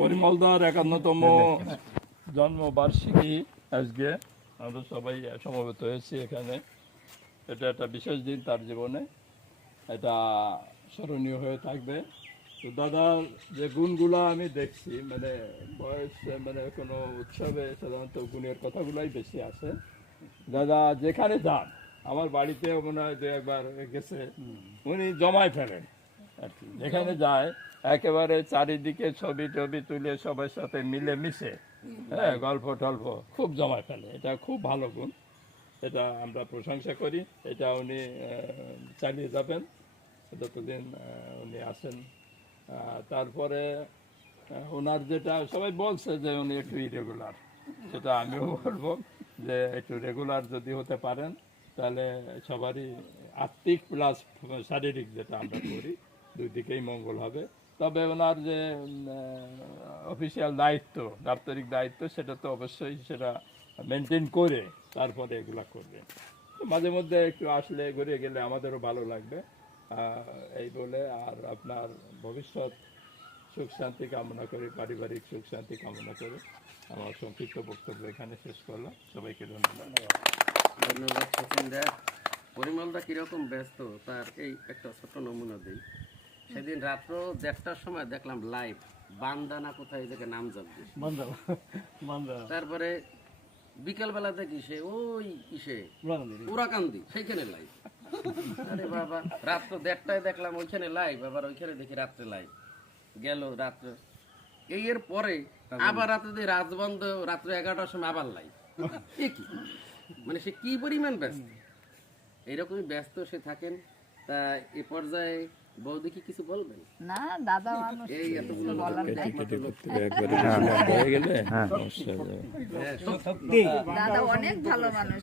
পরিমলদার 51তম জন্মবার্ষিকী আজকে আমরা সবাই সমবেত হয়েছি এখানে। এটা একটা বিশেষ দিন তার জীবনে, এটা স্মরণীয় হয়ে থাকবে। তো দাদার যে গুণগুলো আমি দেখছি, মানে বয়স মানে কোনো উৎসবে সাধারণত গুণের কথাগুলোই বেশি আসে। দাদা যেখানে যান, আমার বাড়িতে মনে হয় যে একবার গেছে, উনি জমায় ফেলেন আর কি। যেখানে যায় একেবারে চারিদিকে ছবি টবি তুলে সবার সাথে মিলে মিশে, হ্যাঁ, গল্প টল্প খুব জমায় ফেলে। এটা খুব ভালো গুণ, এটা আমরা প্রশংসা করি। এটা উনি চালিয়ে যাবেন যতদিন উনি আছেন। তারপরে ওনার যেটা সবাই বলছে যে উনি একটু ইরেগুলার, সেটা আমিও বলবো যে একটু রেগুলার যদি হতে পারেন তাহলে সবারই আত্মিক প্লাস শারীরিক যেটা আমরা করি দুই দিকেই মঙ্গল হবে। তবে ওনার যে অফিসিয়াল দায়িত্ব, দাপ্তরিক দায়িত্ব, সেটা তো অবশ্যই সেটা মেনটেন করে তারপরে এগুলা করবে। মাঝে মধ্যে একটু আসলে ঘুরে গেলে আমাদেরও ভালো লাগবে। এই বলে আর আপনার ভবিষ্যৎ সুখ শান্তি কামনা করে, পারিবারিক সুখ শান্তি কামনা করে আমার সংক্ষিপ্ত বক্তব্য এখানে শেষ করলাম। সবাইকে ধন্যবাদ। ধন্যবাদ সচিন দা। পরিমলদা কিরকম ব্যস্ত তার এই একটা ছোট নমুনা দিই। সেদিন রাত্র 1টার সময় দেখলাম লাইভ বান্দানা কোথায় এই জায়গায় নাম জপবে, তারপরে বিকেলবেলা দেখি সে ওই ইসে উরাকান্দি সেইখানে লাইভ। আরে বাবা, রাত্র 1টায় দেখলাম ওইখানে লাইভ, আবার ওইখানে দেখি রাত্রে লাইভ। গেল রাত্রে, এই এর পরে আবার রাত্রে দিয়ে রাজবন্ধ, রাত্রে 11টার সময় আবার লাইভ। মানে সে কি পরিমাণ ব্যস্ত, এইরকমই ব্যস্ত সে থাকেন। তা এ পর্যায়ে বৌদি কি কিছু বলবেন? না দাদা মানুষ, এই এতগুলো বলার নাই। হয়ে গেলে দাদা অনেক ভালো মানুষ।